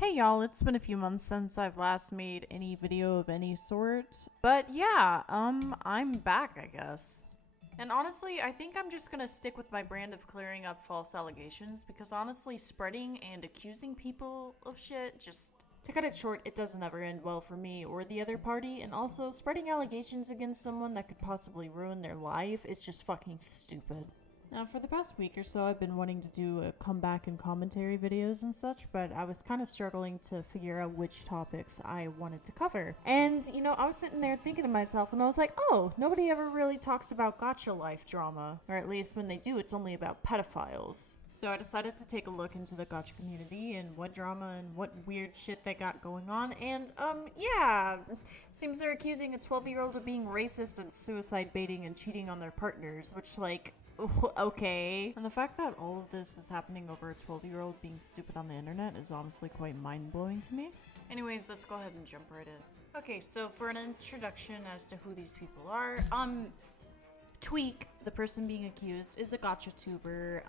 Hey y'all, it's been a few months since I've last made any video of any sort. But yeah, I'm back, I guess. And honestly, I think I'm just gonna stick with my brand of clearing up false allegations because honestly, spreading and accusing people of shit just. To cut it short, it doesn't ever end well for me or the other party, and also, spreading allegations against someone that could possibly ruin their life is just fucking stupid. Now, for the past week or so, I've been wanting to do a comeback and commentary videos and such, but I was kind of struggling to figure out which topics I wanted to cover. And, I was sitting there thinking to myself, and I was like, oh, nobody ever really talks about gacha life drama. Or at least when they do, it's only about pedophiles. So I decided to take a look into the gacha community and what drama and what weird shit they got going on. And, yeah, seems they're accusing a 12-year-old of being racist and suicide baiting and cheating on their partners, which, okay. And the fact that all of this is happening over a 12-year-old being stupid on the internet is honestly quite mind-blowing to me. Anyways, let's go ahead and jump right in. Okay, so for an introduction as to who these people are, Tweak, the person being accused, is a gacha tuber.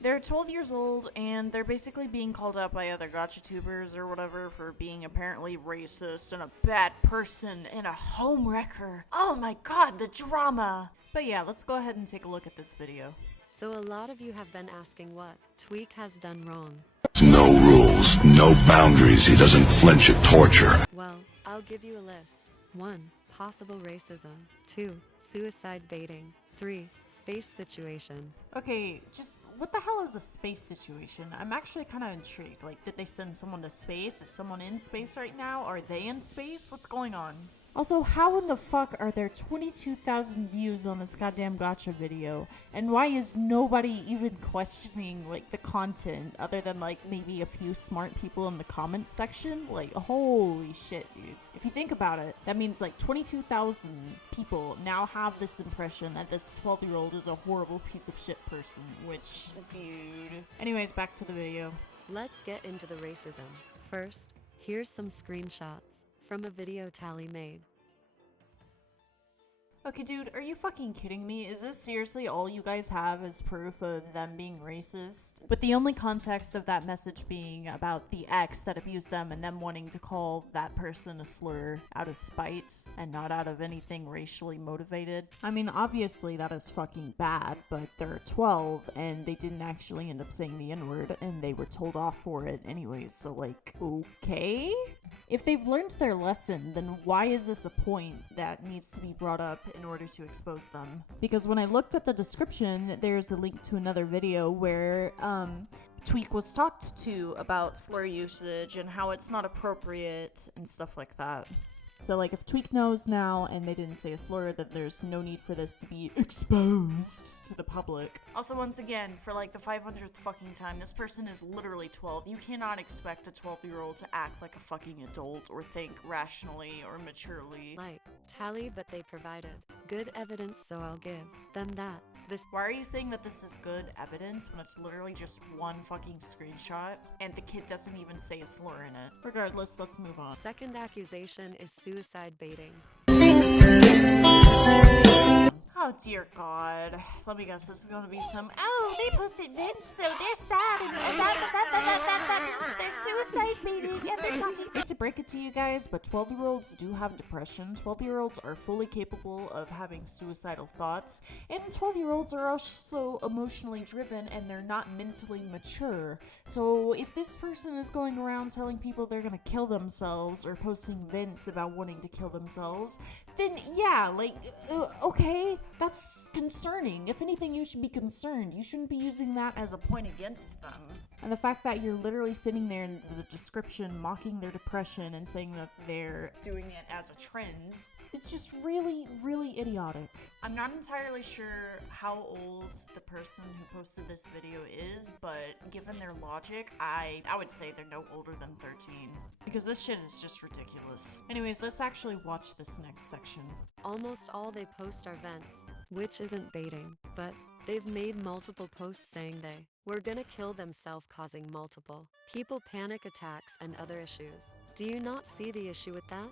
They're 12 years old, and they're basically being called out by other gacha tubers or whatever for being apparently racist and a bad person and a home wrecker. Oh my god, the drama! But yeah, let's go ahead and take a look at this video. So a lot of you have been asking what Tweak has done wrong. No rules, no boundaries. He doesn't flinch at torture. Well, I'll give you a list. 1. Possible racism. 2. Suicide baiting. 3. Space situation. Okay, just what the hell is a space situation? I'm actually kind of intrigued. Like, did they send someone to space? Is someone in space right now? Are they in space? What's going on? Also, how in the fuck are there 22,000 views on this goddamn gacha video? And why is nobody even questioning, the content, other than, maybe a few smart people in the comments section? Holy shit, dude. If you think about it, that means, 22,000 people now have this impression that this 12-year-old is a horrible piece of shit person, which, dude. Anyways, back to the video. Let's get into the racism. First, here's some screenshots from a video Tally made. Okay, dude, are you fucking kidding me? Is this seriously all you guys have as proof of them being racist? With the only context of that message being about the ex that abused them and them wanting to call that person a slur out of spite and not out of anything racially motivated. I mean, obviously that is fucking bad, but they're 12 and they didn't actually end up saying the N-word and they were told off for it anyways, so okay? If they've learned their lesson, then why is this a point that needs to be brought up in order to expose them? Because when I looked at the description, there's a link to another video where Tweak was talked to about slur usage and how it's not appropriate and stuff like that. So, if Tweak knows now and they didn't say a slur, then there's no need for this to be exposed to the public. Also, once again, for the 500th fucking time, this person is literally 12. You cannot expect a 12-year-old to act like a fucking adult or think rationally or maturely. Tally, but they provided good evidence, so I'll give them that. Why are you saying that this is good evidence when it's literally just one fucking screenshot and the kid doesn't even say a slur in it? Regardless, let's move on. Second accusation is suicide baiting. Oh dear God. Let me guess, this is gonna be some, oh, they posted vids, so they're sad, and that means they're suicide baiting, and they're talking. I hate to break it to you guys, but 12-year-olds do have depression. 12-year-olds are fully capable of having suicidal thoughts, and 12-year-olds are also emotionally driven, and they're not mentally mature. So if this person is going around telling people they're gonna kill themselves, or posting vids about wanting to kill themselves, then yeah, okay, that's concerning. If anything, you should be concerned. You shouldn't be using that as a point against them. And the fact that you're literally sitting there in the description mocking their depression and saying that they're doing it as a trend is just really, really idiotic. I'm not entirely sure how old the person who posted this video is, but given their logic, I would say they're no older than 13. Because this shit is just ridiculous. Anyways, let's actually watch this next section. Almost all they post are vents, which isn't baiting, but they've made multiple posts saying they were gonna kill themselves, causing multiple people panic attacks and other issues. Do you not see the issue with that?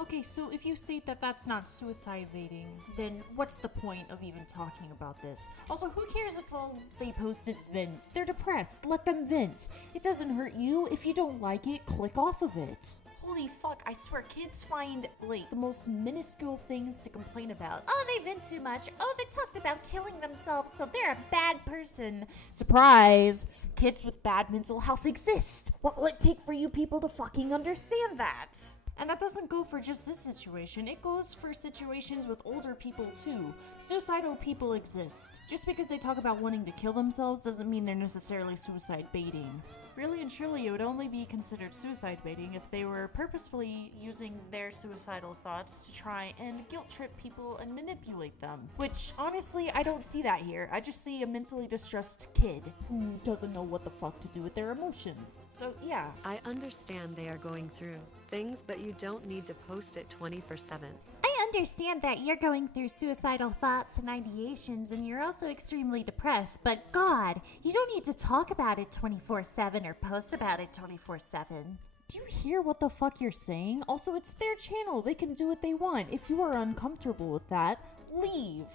Okay, so if you state that that's not suicide baiting, then what's the point of even talking about this? Also, who cares if all they post is vents? They're depressed. Let them vent. It doesn't hurt you. If you don't like it, click off of it. Holy fuck, I swear kids find, like, the most minuscule things to complain about. Oh, they vent too much. Oh, they talked about killing themselves, so they're a bad person. Surprise! Kids with bad mental health exist. What will it take for you people to fucking understand that? And that doesn't go for just this situation, it goes for situations with older people too. Suicidal people exist. Just because they talk about wanting to kill themselves doesn't mean they're necessarily suicide baiting. Really and truly, it would only be considered suicide baiting if they were purposefully using their suicidal thoughts to try and guilt trip people and manipulate them. Which, honestly, I don't see that here. I just see a mentally distressed kid who doesn't know what the fuck to do with their emotions. So, yeah. I understand they are going through things, but you don't need to post it 24/7. I understand that you're going through suicidal thoughts and ideations and you're also extremely depressed, but God, you don't need to talk about it 24/7 or post about it 24/7. Do you hear what the fuck you're saying? Also, it's their channel. They can do what they want. If you are uncomfortable with that, leave.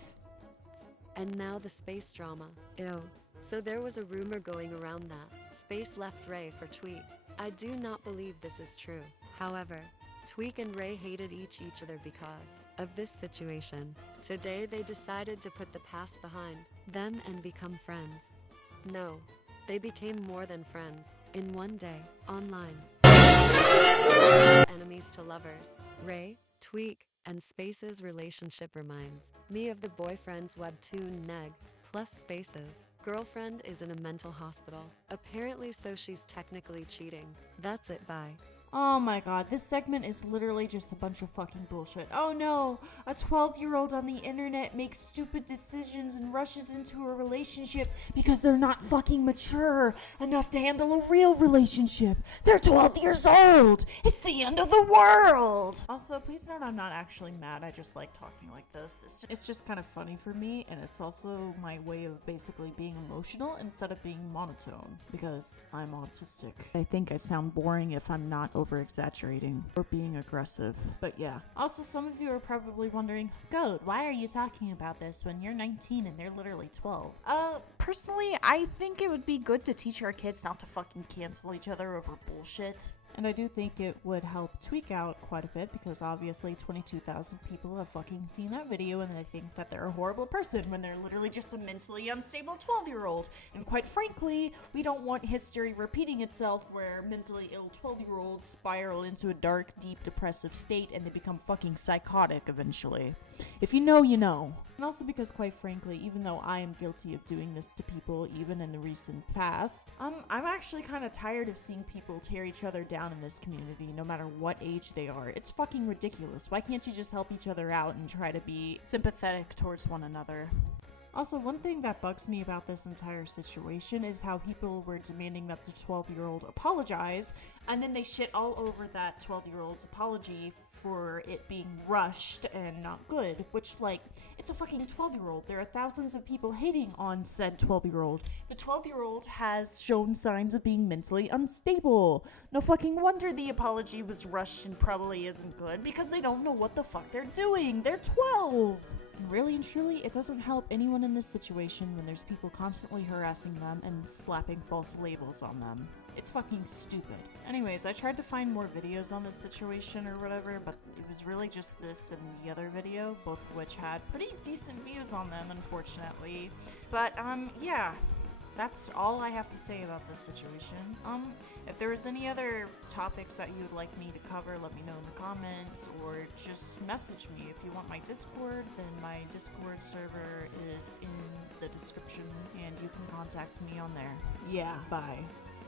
And now the space drama. Ew. So there was a rumor going around that Space left Ray for Tweak. I do not believe this is true. However, Tweak and Ray hated each other because of this situation. Today they decided to put the past behind them and become friends. No, they became more than friends in one day, online. Enemies to lovers. Ray, Tweak, and Space's relationship reminds me of the boyfriend's webtoon Neg plus Space's girlfriend is in a mental hospital. Apparently, so she's technically cheating. That's it, bye. Oh my god, this segment is literally just a bunch of fucking bullshit. Oh no, a 12-year-old on the internet makes stupid decisions and rushes into a relationship because they're not fucking mature enough to handle a real relationship. They're 12 years old! It's the end of the world! Also, please note I'm not actually mad, I just like talking like this. It's just kind of funny for me, and it's also my way of basically being emotional instead of being monotone, because I'm autistic. I think I sound boring if I'm not over-exaggerating or being aggressive, but yeah. Also, some of you are probably wondering, Goat, why are you talking about this when you're 19 and they're literally 12? Personally, I think it would be good to teach our kids not to fucking cancel each other over bullshit. And I do think it would help Tweak out quite a bit because obviously 22,000 people have fucking seen that video and they think that they're a horrible person when they're literally just a mentally unstable 12-year-old. And quite frankly, we don't want history repeating itself where mentally ill 12-year-olds spiral into a dark, deep, depressive state and they become fucking psychotic eventually. If you know, you know. And also because quite frankly, even though I am guilty of doing this to people even in the recent past, I'm actually kind of tired of seeing people tear each other down in this community, no matter what age they are. It's fucking ridiculous. Why can't you just help each other out and try to be sympathetic towards one another? Also, one thing that bugs me about this entire situation is how people were demanding that the 12-year-old apologize, and then they shit all over that 12-year-old's apology for it being rushed and not good, which, like, it's a fucking 12-year-old. There are thousands of people hating on said 12-year-old. The 12-year-old has shown signs of being mentally unstable. No fucking wonder the apology was rushed and probably isn't good, because they don't know what the fuck they're doing. They're 12! And really and truly, it doesn't help anyone in this situation when there's people constantly harassing them and slapping false labels on them. It's fucking stupid. Anyways, I tried to find more videos on this situation or whatever, but it was really just this and the other video, both of which had pretty decent views on them, unfortunately. But, yeah. That's all I have to say about this situation. If there was any other topics that you would like me to cover, let me know in the comments, or just message me. If you want my Discord, then my Discord server is in the description, and you can contact me on there. Yeah, bye.